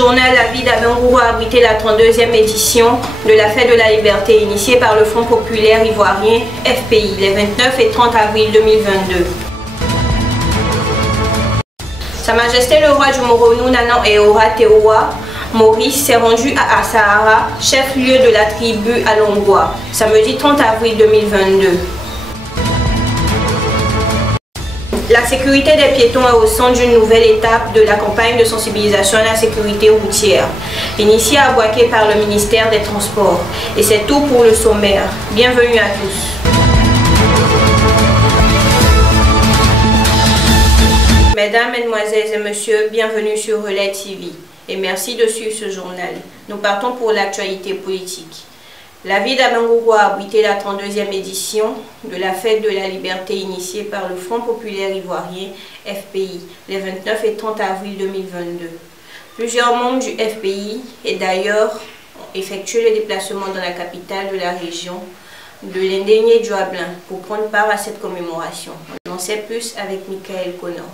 journal, la ville d'Abengourou a abrité la 32e édition de la Fête de la Liberté initiée par le Front Populaire Ivoirien FPI les 29 et 30 avril 2022. Sa Majesté le roi du Moronou Nanan Eora Teoua Maurice s'est rendu à Assahara, chef-lieu de la tribu Alongwa, samedi 30 avril 2022. La sécurité des piétons est au centre d'une nouvelle étape de la campagne de sensibilisation à la sécurité routière, initiée à Bouaké par le ministère des Transports. Et c'est tout pour le sommaire. Bienvenue à tous. Mesdames, Mesdemoiselles et Messieurs, bienvenue sur Relais TV et merci de suivre ce journal. Nous partons pour l'actualité politique. La ville d'Abengourou a abrité la 32e édition de la Fête de la Liberté initiée par le Front Populaire Ivoirien FPI les 29 et 30 avril 2022. Plusieurs membres du FPI et d'ailleurs ont effectué le déplacement dans la capitale de la région de l'Indénié-Djoablin pour prendre part à cette commémoration. On en sait plus avec Michael Conan.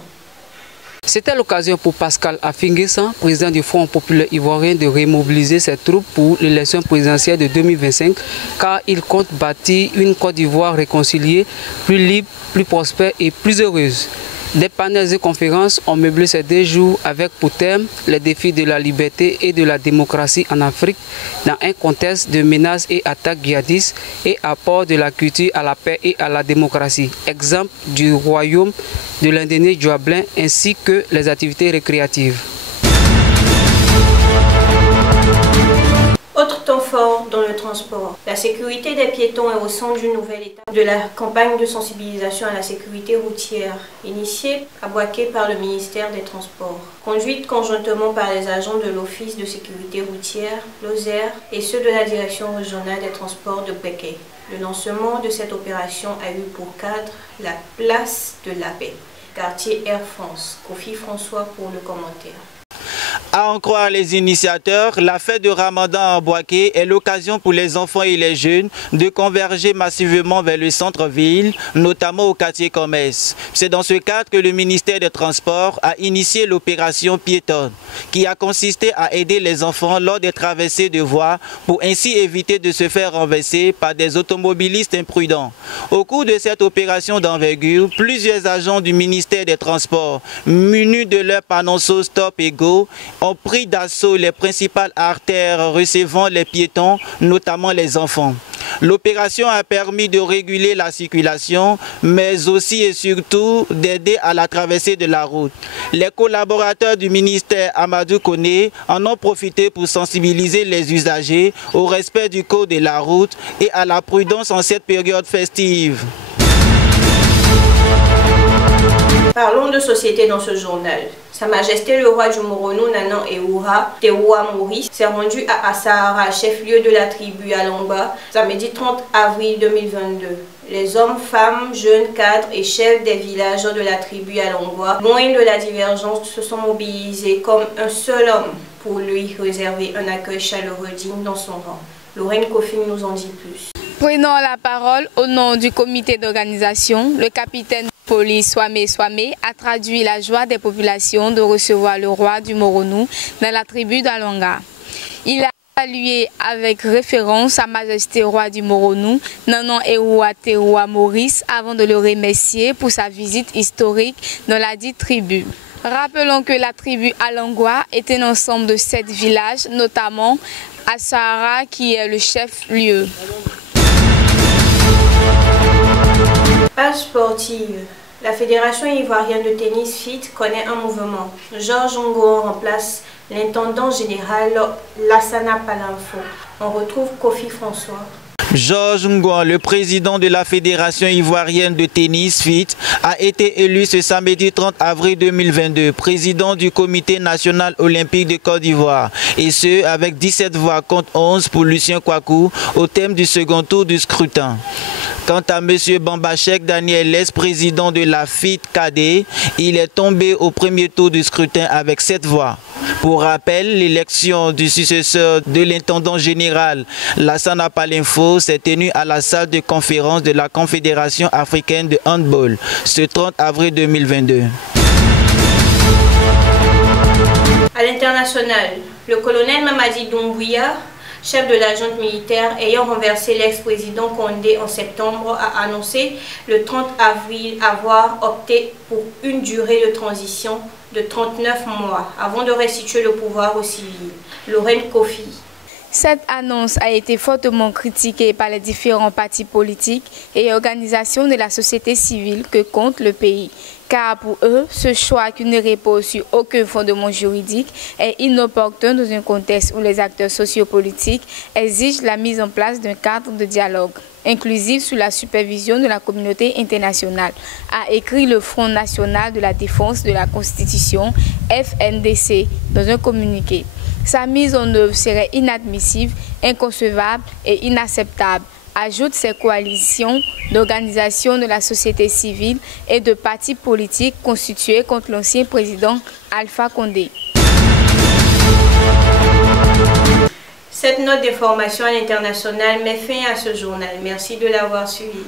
C'était l'occasion pour Pascal Afingessa, président du Front Populaire Ivoirien, de remobiliser ses troupes pour l'élection présidentielle de 2025, car il compte bâtir une Côte d'Ivoire réconciliée, plus libre, plus prospère et plus heureuse. Des panels et conférences ont meublé ces 2 jours avec pour thème les défis de la liberté et de la démocratie en Afrique dans un contexte de menaces et attaques djihadistes et apport de la culture à la paix et à la démocratie. Exemple du royaume de l'Indénié-Djoablin ainsi que les activités récréatives. Autre temps fort dans le transport. La sécurité des piétons est au centre d'une nouvelle étape de la campagne de sensibilisation à la sécurité routière, initiée à Bouaké par le ministère des Transports. Conduite conjointement par les agents de l'Office de sécurité routière, l'OSER et ceux de la Direction régionale des transports de Bouaké. Le lancement de cette opération a eu pour cadre la place de la Paix, quartier Air France. Kofi François pour le commentaire. À en croire les initiateurs, la fête de Ramadan à Bouaké est l'occasion pour les enfants et les jeunes de converger massivement vers le centre-ville, notamment au quartier Commerce. C'est dans ce cadre que le ministère des Transports a initié l'opération piétonne, qui a consisté à aider les enfants lors des traversées de voies pour ainsi éviter de se faire renverser par des automobilistes imprudents. Au cours de cette opération d'envergure, plusieurs agents du ministère des Transports, munis de leurs panonceaux Stop et Go, ont pris d'assaut les principales artères recevant les piétons, notamment les enfants. L'opération a permis de réguler la circulation, mais aussi et surtout d'aider à la traversée de la route. Les collaborateurs du ministère Amadou Koné en ont profité pour sensibiliser les usagers au respect du code de la route et à la prudence en cette période festive. Parlons de société dans ce journal. Sa Majesté le roi du Moronou Nanan Eora Teoua Maurice s'est rendu à Assahara, chef-lieu de la tribu Alongwa, samedi 30 avril 2022. Les hommes, femmes, jeunes, cadres et chefs des villages de la tribu Alongwa, loin de la divergence, se sont mobilisés comme un seul homme pour lui réserver un accueil chaleureux digne dans son rang. Lorraine Kofi nous en dit plus. Prenant la parole au nom du comité d'organisation, le capitaine de police Swame a traduit la joie des populations de recevoir le roi du Moronou dans la tribu d'Alonga. Il a salué avec référence à Majesté roi du Moronou, Nanan Eora Teoua Maurice, avant de le remercier pour sa visite historique dans la dite tribu. Rappelons que la tribu Alongwa est un ensemble de 7 villages, notamment Assahara qui est le chef-lieu. Page sportive. La Fédération ivoirienne de tennis FIT connaît un mouvement. Georges Ngo remplace l'intendant général Lassana Palamfo. On retrouve Kofi François. Georges Ngouan, le président de la Fédération ivoirienne de tennis FIT, a été élu ce samedi 30 avril 2022, président du Comité national olympique de Côte d'Ivoire, et ce avec 17 voix contre 11 pour Lucien Kouakou au thème du second tour du scrutin. Quant à M. Bambachek Daniel, l'ex-président de la FIT KD, il est tombé au premier tour du scrutin avec 7 voix. Pour rappel, l'élection du successeur de l'intendant général Lassana Palamfo s'est tenue à la salle de conférence de la Confédération africaine de handball ce 30 avril 2022. À l'international, Le colonel Mamadi Doumbouya, chef de la junte militaire ayant renversé l'ex-président Condé en septembre, a annoncé le 30 avril avoir opté pour une durée de transition de 39 mois avant de restituer le pouvoir aux civils. Lorraine Kofi. Cette annonce a été fortement critiquée par les différents partis politiques et organisations de la société civile que compte le pays. Car pour eux, ce choix qui ne repose sur aucun fondement juridique est inopportun dans un contexte où les acteurs sociopolitiques exigent la mise en place d'un cadre de dialogue inclusif sous la supervision de la communauté internationale, a écrit le Front national de la défense de la Constitution, FNDC, dans un communiqué. Sa mise en œuvre serait inadmissible, inconcevable et inacceptable, ajoutent ces coalitions d'organisations de la société civile et de partis politiques constitués contre l'ancien président Alpha Condé. Cette note d'information à l'international met fin à ce journal. Merci de l'avoir suivi.